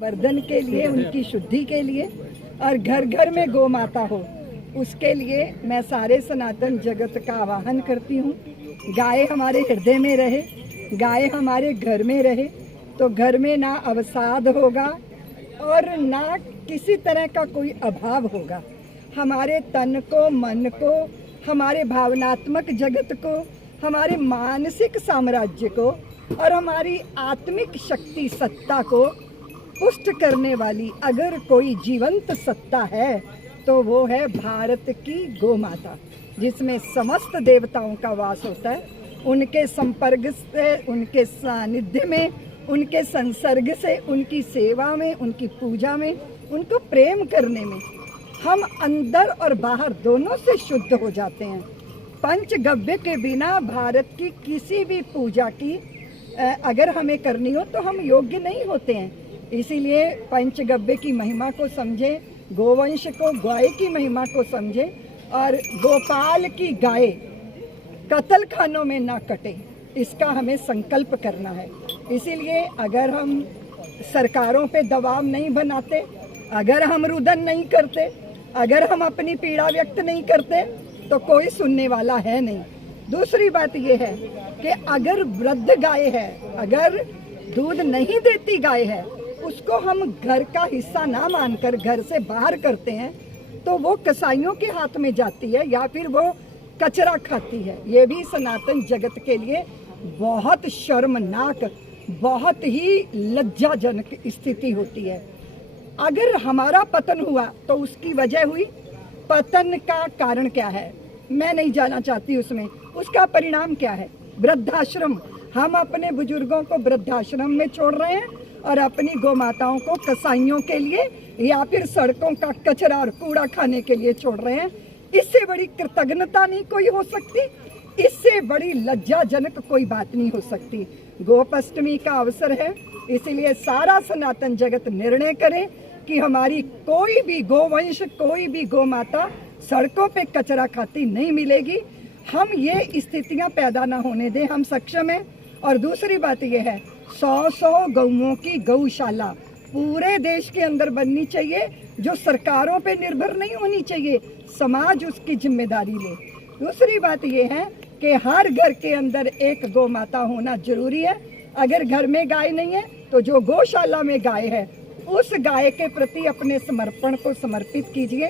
वर्धन के लिए, उनकी शुद्धि के लिए और घर घर में गौ माता हो, उसके लिए मैं सारे सनातन जगत का आह्वान करती हूँ। गाय हमारे हृदय में रहे, गाय हमारे घर में रहे, तो घर में ना अवसाद होगा और ना किसी तरह का कोई अभाव होगा। हमारे तन को, मन को, हमारे भावनात्मक जगत को, हमारे मानसिक साम्राज्य को और हमारी आत्मिक शक्ति सत्ता को पुष्ट करने वाली अगर कोई जीवंत सत्ता है तो वो है भारत की गौ माता, जिसमें समस्त देवताओं का वास होता है। उनके संपर्क से, उनके सानिध्य में, उनके संसर्ग से, उनकी सेवा में, उनकी पूजा में, उनको प्रेम करने में हम अंदर और बाहर दोनों से शुद्ध हो जाते हैं। पंचगव्य के बिना भारत की किसी भी पूजा की अगर हमें करनी हो तो हम योग्य नहीं होते हैं। इसीलिए पंचगव्य की महिमा को समझें, गोवंश को, गाय की महिमा को समझें और गोपाल की गाय कत्ल खानों में ना कटे, इसका हमें संकल्प करना है। इसीलिए अगर हम सरकारों पे दबाव नहीं बनाते, अगर हम रुदन नहीं करते, अगर हम अपनी पीड़ा व्यक्त नहीं करते तो कोई सुनने वाला है नहीं। दूसरी बात यह है कि अगर वृद्ध गाय है, अगर दूध नहीं देती गाय है, उसको हम घर का हिस्सा ना मानकर घर से बाहर करते हैं तो वो कसाईयों के हाथ में जाती है या फिर वो कचरा खाती है। ये भी सनातन जगत के लिए बहुत शर्मनाक, बहुत ही लज्जाजनक स्थिति होती है। अगर हमारा पतन हुआ तो उसकी वजह हुई, पतन का कारण क्या है मैं नहीं जाना चाहती उसमें, उसका परिणाम क्या है? वृद्धाश्रम। हम अपने बुजुर्गों को वृद्धाश्रम में छोड़ रहे हैं और अपनी गौ माताओं को कसाईयों के लिए या फिर सड़कों का कचरा और कूड़ा खाने के लिए छोड़ रहे हैं। इससे बड़ी कृतज्ञता नहीं कोई हो सकती, इससे बड़ी लज्जाजनक कोई बात नहीं हो सकती। गोपाष्टमी का अवसर है, इसीलिए सारा सनातन जगत निर्णय करे कि हमारी कोई भी गोवंश, कोई भी गौ माता सड़कों पे कचरा खाती नहीं मिलेगी। हम ये स्थितियां पैदा ना होने दें, हम सक्षम हैं। और दूसरी बात यह है, 100 गौओं की गौशाला पूरे देश के अंदर बननी चाहिए, जो सरकारों पे निर्भर नहीं होनी चाहिए, समाज उसकी जिम्मेदारी ले। दूसरी बात यह है कि हर घर के अंदर एक गौ माता होना जरूरी है। अगर घर में गाय नहीं है तो जो गौशाला में गाय है उस गाय के प्रति अपने समर्पण को समर्पित कीजिए।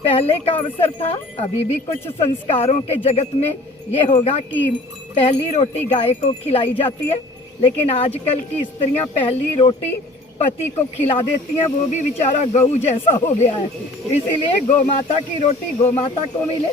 पहले का अवसर था, अभी भी कुछ संस्कारों के जगत में ये होगा कि पहली रोटी गाय को खिलाई जाती है, लेकिन आजकल की स्त्रियां पहली रोटी पति को खिला देती हैं, वो भी बेचारा गऊ जैसा हो गया है। इसीलिए गौ माता की रोटी गौ माता को मिले।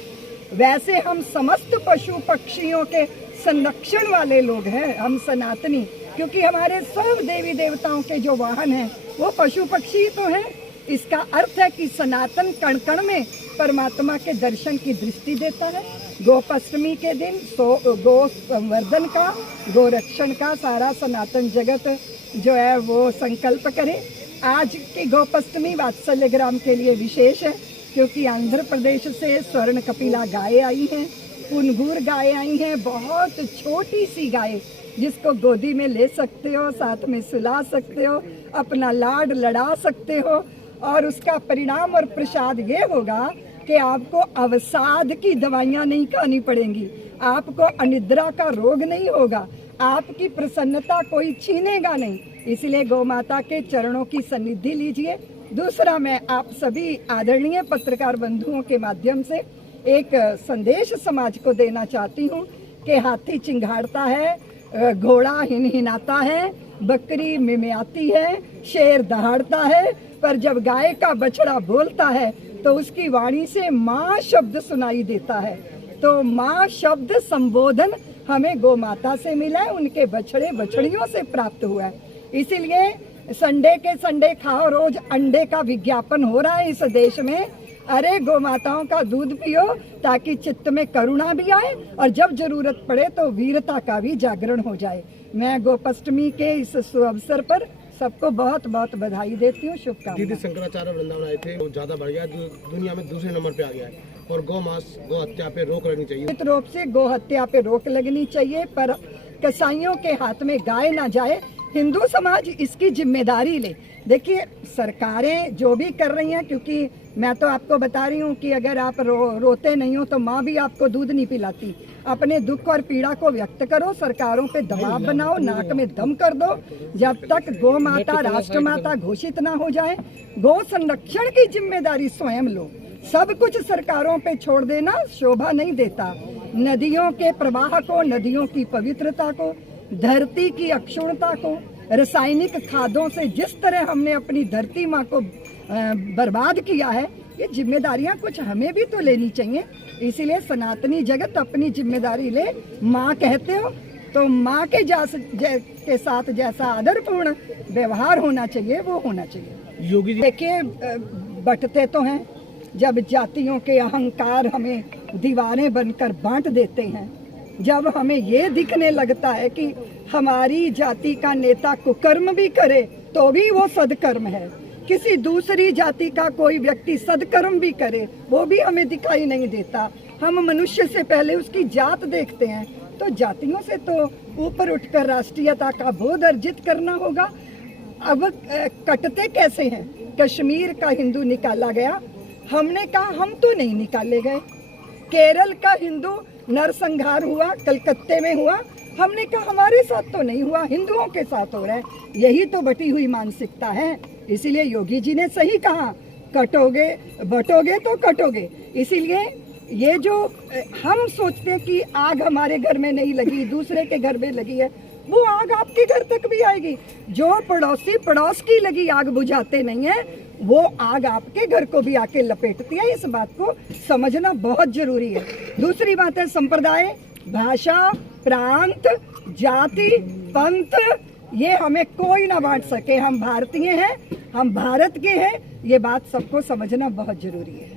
वैसे हम समस्त पशु पक्षियों के संरक्षण वाले लोग हैं, हम सनातनी, क्योंकि हमारे सब देवी देवताओं के जो वाहन हैं वो पशु पक्षी ही तो हैं। इसका अर्थ है कि सनातन कण कण में परमात्मा के दर्शन की दृष्टि देता है। गोपाष्टमी के दिन गो संवर्धन का, गो रक्षण का सारा सनातन जगत जो है वो संकल्प करे। आज की गोपाष्टमी वात्सल्य ग्राम के लिए विशेष है, क्योंकि आंध्र प्रदेश से स्वर्ण कपिला गाय आई हैं, पुनगूर गाय आई हैं, बहुत छोटी सी गाय जिसको गोदी में ले सकते हो, साथ में सुला सकते हो, अपना लाड लड़ा सकते हो। और उसका परिणाम और प्रसाद ये होगा कि आपको अवसाद की दवाइयाँ नहीं खानी पड़ेंगी, आपको अनिद्रा का रोग नहीं होगा, आपकी प्रसन्नता कोई छीनेगा नहीं। इसलिए गौ माता के चरणों की सन्निधि लीजिए। दूसरा, मैं आप सभी आदरणीय पत्रकार बंधुओं के माध्यम से एक संदेश समाज को देना चाहती हूँ कि हाथी चिंघाड़ता है, घोड़ा हिनहिनाता है, बकरी मिमियाती है, शेर दहाड़ता है, पर जब गाय का बछड़ा बोलता है तो उसकी वाणी से माँ शब्द सुनाई देता है। तो माँ शब्द संबोधन हमें गौ माता से मिला है, उनके बछड़े बछड़ियों से प्राप्त हुआ है। इसीलिए संडे के संडे खाओ रोज अंडे का विज्ञापन हो रहा है इस देश में। अरे गौ माताओं का दूध पियो ताकि चित्त में करुणा भी आए और जब जरूरत पड़े तो वीरता का भी जागरण हो जाए। मैं गोपाष्टमी के इस अवसर पर सबको बहुत बहुत बधाई देती हूँ, शुभकामनाएं। दीदी, शंकराचार्य वृंदावन आए थे, वो ज्यादा बढ़ गया, दुनिया में दूसरे नंबर पे आ गया है और गौ मांस, गौ हत्या पे रोक लगनी चाहिए। निश्चित रूप से गौ हत्या पे रोक लगनी चाहिए, पर कसाईयों के हाथ में गाय ना जाए, हिंदू समाज इसकी जिम्मेदारी ले। देखिए सरकारें जो भी कर रही हैं, क्योंकि मैं तो आपको बता रही हूँ कि अगर आप रोते नहीं हो तो माँ भी आपको दूध नहीं पिलाती। अपने दुख और पीड़ा को व्यक्त करो, सरकारों पे दबाव बनाओ, नाक में दम कर दो। जब तक गौ माता राष्ट्र माता घोषित ना हो जाए, गौ संरक्षण की जिम्मेदारी स्वयं लो। सब कुछ सरकारों पे छोड़ देना शोभा नहीं देता। नदियों के प्रवाह को, नदियों की पवित्रता को, धरती की अक्षुण्णता को, रासायनिक खादों से जिस तरह हमने अपनी धरती माँ को बर्बाद किया है, ये जिम्मेदारियां कुछ हमें भी तो लेनी चाहिए। इसीलिए सनातनी जगत अपनी जिम्मेदारी ले। माँ कहते हो तो माँ के के साथ जैसा आदरपूर्ण व्यवहार होना चाहिए वो होना चाहिए। योगी जी देखिए बंटते तो हैं, जब जातियों के अहंकार हमें दीवारें बनकर बांट देते हैं, जब हमें ये दिखने लगता है कि हमारी जाति का नेता कुकर्म भी करे तो भी वो सदकर्म है, किसी दूसरी जाति का कोई व्यक्ति सदकर्म भी करे वो भी हमें दिखाई नहीं देता। हम मनुष्य से पहले उसकी जात देखते हैं, तो जातियों से तो ऊपर उठकर राष्ट्रीयता का बोध अर्जित करना होगा। अब कटते कैसे हैं? कश्मीर का हिंदू निकाला गया, हमने कहा हम तो नहीं निकाले गए। केरल का हिंदू नरसंहार हुआ, कलकत्ते में हुआ, हमने कहा हमारे साथ तो नहीं हुआ, हिंदुओं के साथ हो रहा है। यही तो बटी हुई मानसिकता है। इसीलिए योगी जी ने सही कहा, कटोगे बटोगे तो कटोगे। इसीलिए ये जो हम सोचते हैं कि आग हमारे घर में नहीं लगी, दूसरे के घर में लगी है, वो आग आपके घर तक भी आएगी। जो पड़ोसी पड़ोस की लगी आग बुझाते नहीं है, वो आग आपके घर को भी आके लपेटती है। इस बात को समझना बहुत जरूरी है। दूसरी बात है संप्रदाय, भाषा, प्रांत, जाति, पंथ, ये हमें कोई ना बांट सके। हम भारतीय हैं, हम भारत के हैं, ये बात सबको समझना बहुत जरूरी है।